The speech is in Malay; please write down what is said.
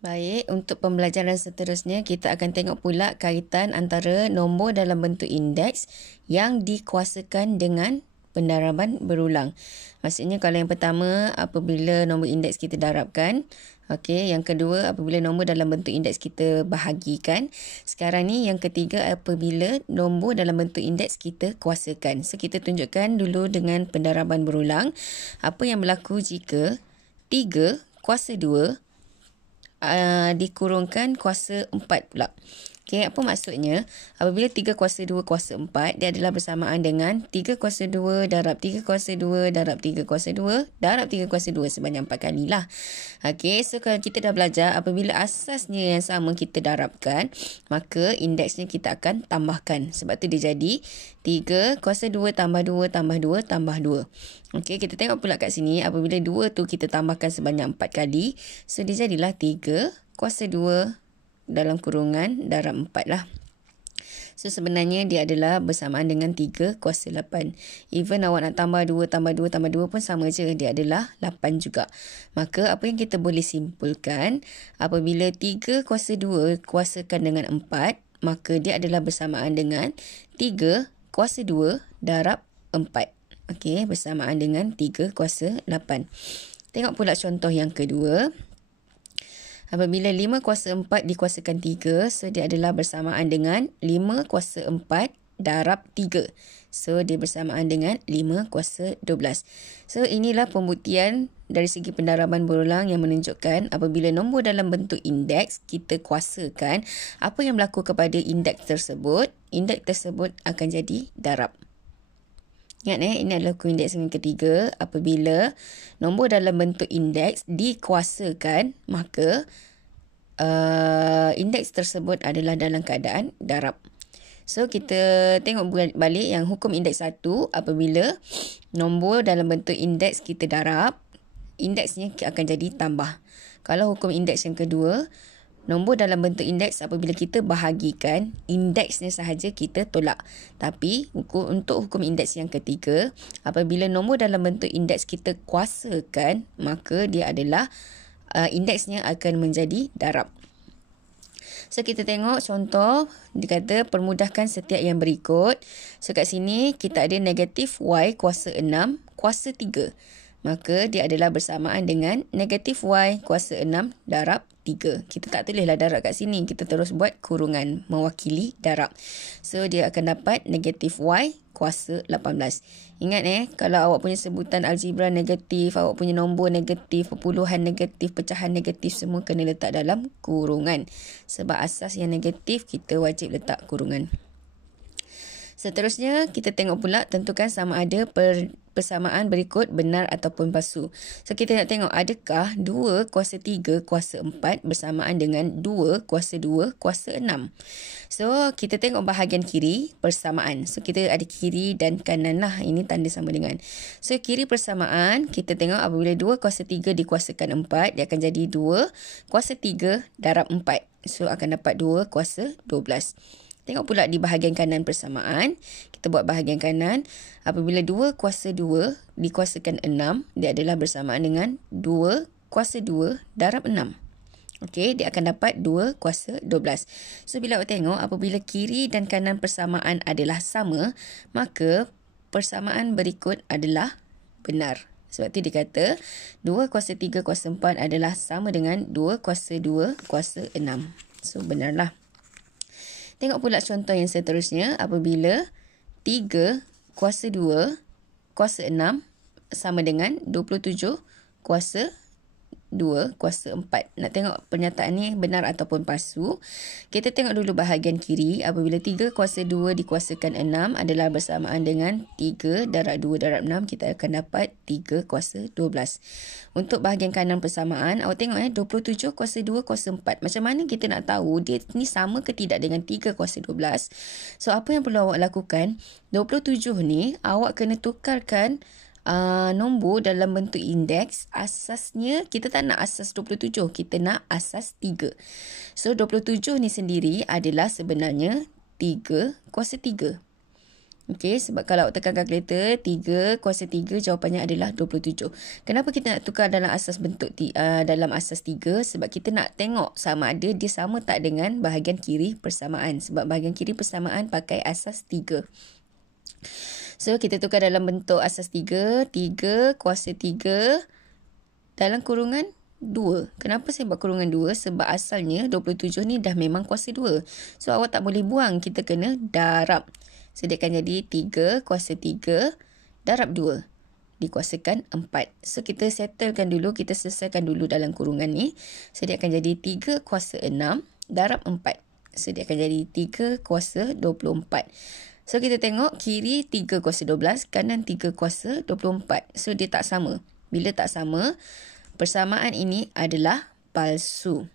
Baik, untuk pembelajaran seterusnya kita akan tengok pula kaitan antara nombor dalam bentuk indeks yang dikuasakan dengan pendaraban berulang. Maksudnya kalau yang pertama apabila nombor indeks kita darabkan, okey, yang kedua apabila nombor dalam bentuk indeks kita bahagikan. Sekarang ni yang ketiga apabila nombor dalam bentuk indeks kita kuasakan. So kita tunjukkan dulu dengan pendaraban berulang apa yang berlaku jika 3 kuasa 2 dikurungkan kuasa 4 pula. Okey, apa maksudnya? Apabila 3 kuasa 2 kuasa 4, dia adalah bersamaan dengan 3 kuasa 2 darab 3 kuasa 2 darab 3 kuasa 2 darab 3 kuasa 2 sebanyak 4 kalilah. Okey, so kalau kita dah belajar apabila asasnya yang sama kita darabkan, maka indeksnya kita akan tambahkan. Sebab tu dia jadi 3 kuasa 2 tambah 2 tambah 2 tambah 2. Okey, kita tengok pula kat sini apabila 2 tu kita tambahkan sebanyak 4 kali, so dia jadilah 3 kuasa 2 dalam kurungan darab 4 lah. So sebenarnya dia adalah bersamaan dengan 3 kuasa 8. Even awak nak tambah 2 tambah 2 tambah 2 pun sama je, dia adalah 8 juga. Maka apa yang kita boleh simpulkan, apabila 3 kuasa 2 kuasakan dengan 4, maka dia adalah bersamaan dengan 3 kuasa 2 darab 4. Okey, bersamaan dengan 3 kuasa 8. Tengok pula contoh yang kedua. Apabila 5 kuasa 4 dikuasakan 3, so dia adalah bersamaan dengan 5 kuasa 4 darab 3. So dia bersamaan dengan 5 kuasa 12. So inilah pembuktian dari segi pendaraban berulang yang menunjukkan apabila nombor dalam bentuk indeks kita kuasakan, apa yang berlaku kepada indeks tersebut akan jadi darab. Ingat ini adalah hukum indeks yang ketiga. Apabila nombor dalam bentuk indeks dikuasakan, maka indeks tersebut adalah dalam keadaan darab. So kita tengok balik yang hukum indeks 1, apabila nombor dalam bentuk indeks kita darab, indeksnya akan jadi tambah. Kalau hukum indeks yang kedua, nombor dalam bentuk indeks apabila kita bahagikan, indeksnya sahaja kita tolak. Tapi untuk hukum indeks yang ketiga, apabila nombor dalam bentuk indeks kita kuasakan, maka dia adalah indeksnya akan menjadi darab. So kita tengok contoh, dikata permudahkan setiap yang berikut. So kat sini kita ada negatif y kuasa 6 kuasa 3. Maka dia adalah bersamaan dengan negatif y kuasa 6 darab 3. Kita tak tulislah darab kat sini. Kita terus buat kurungan mewakili darab. So dia akan dapat negatif y kuasa 18. Ingat kalau awak punya sebutan algebra negatif, awak punya nombor negatif, perpuluhan negatif, pecahan negatif, semua kena letak dalam kurungan. Sebab asas yang negatif kita wajib letak kurungan. Seterusnya, kita tengok pula tentukan sama ada persamaan berikut benar ataupun palsu. So, kita nak tengok adakah 2 kuasa 3 kuasa 4 bersamaan dengan 2 kuasa 2 kuasa 6. So, kita tengok bahagian kiri persamaan. So, kita ada kiri dan kanan lah. Ini tanda sama dengan. So, kiri persamaan, kita tengok apabila 2 kuasa 3 dikuasakan 4, dia akan jadi 2 kuasa 3 darab 4. So, akan dapat 2 kuasa 12. Tengok pula di bahagian kanan persamaan. Kita buat bahagian kanan. Apabila 2 kuasa 2 dikuasakan 6, dia adalah bersamaan dengan 2 kuasa 2 darab 6. Okey, dia akan dapat 2 kuasa 12. So, bila awak tengok, apabila kiri dan kanan persamaan adalah sama, maka persamaan berikut adalah benar. Sebab tu dia kata 2 kuasa 3 kuasa 4 adalah sama dengan 2 kuasa 2 kuasa 6. So, benarlah. Tengok pula contoh yang seterusnya. Apabila 3 kuasa 2 kuasa 6 sama dengan 27 kuasa 2 kuasa 4. Nak tengok pernyataan ni benar ataupun palsu. Kita tengok dulu bahagian kiri. Apabila 3 kuasa 2 dikuasakan 6 adalah bersamaan dengan 3 darab 2 darab 6. Kita akan dapat 3 kuasa 12. Untuk bahagian kanan persamaan, awak tengok 27 kuasa 2 kuasa 4. Macam mana kita nak tahu dia ni sama ke tidak dengan 3 kuasa 12? So, apa yang perlu awak lakukan? 27 ni awak kena tukarkan nombor dalam bentuk indeks. Asasnya kita tak nak asas 27, kita nak asas 3. So 27 ni sendiri adalah sebenarnya 3 kuasa 3. Okey, sebab kalau awak tekan kalkulator, 3 kuasa 3 jawapannya adalah 27. Kenapa kita nak tukar dalam asas bentuk dalam asas 3? Sebab kita nak tengok sama ada dia sama tak dengan bahagian kiri persamaan. Sebab bahagian kiri persamaan pakai asas 3. So, kita tukar dalam bentuk asas 3. 3 kuasa 3 dalam kurungan 2. Kenapa saya buat kurungan 2? Sebab asalnya 27 ni dah memang kuasa 2. So, awak tak boleh buang. Kita kena darab. So, dia akan jadi 3 kuasa 3 darab 2. Dikuasakan 4. So, kita settlekan dulu. Kita selesaikan dulu dalam kurungan ni. So, dia akan jadi 3 kuasa 6 darab 4. So, dia akan jadi 3 kuasa 24. So, kita tengok kiri 3 kuasa 12, kanan 3 kuasa 24. So, dia tak sama. Bila tak sama, persamaan ini adalah palsu.